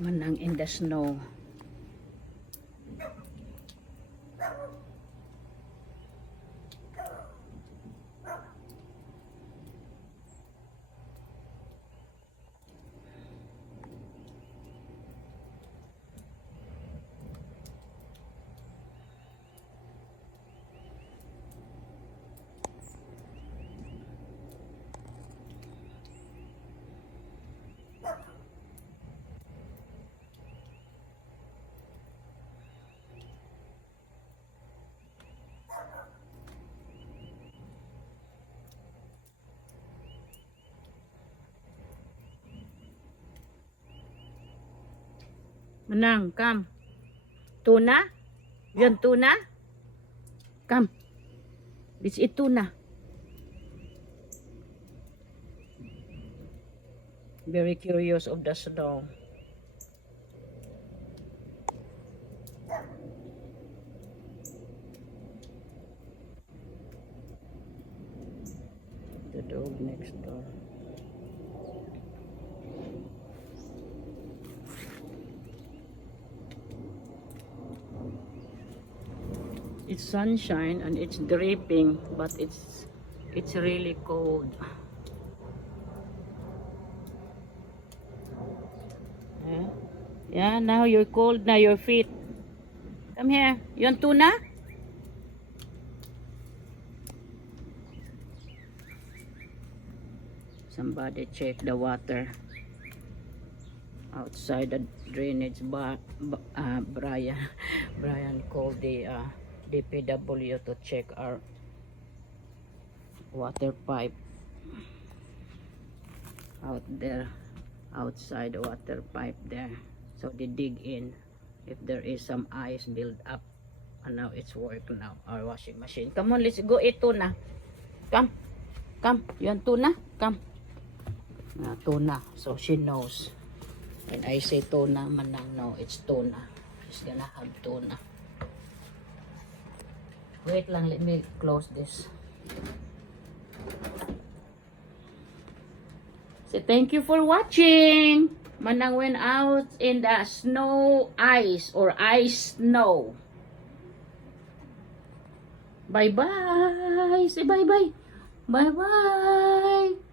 Manang in the snow. Manang, come. Tuna? Yun, tuna? Come. Let's eat tuna. Very curious of the snow. The dog next door. It's sunshine and it's dripping, but it's really cold. Yeah, now you're cold na your feet. Come here. You want tuna? Somebody check the water outside the drainage. Brian called the DPW to check our water pipe out there, outside the water pipe there. So they dig in if there is some ice build up, and now it's work now, our washing machine. Come on, let's go eat tuna. Come, you want tuna? Come. Tuna, so she knows when I say tuna. Manang no, it's tuna. She's gonna have tuna. Wait lang, let me close this. So thank you for watching. Manang went out in the snow ice or ice snow. Bye bye. Say bye bye. Bye bye.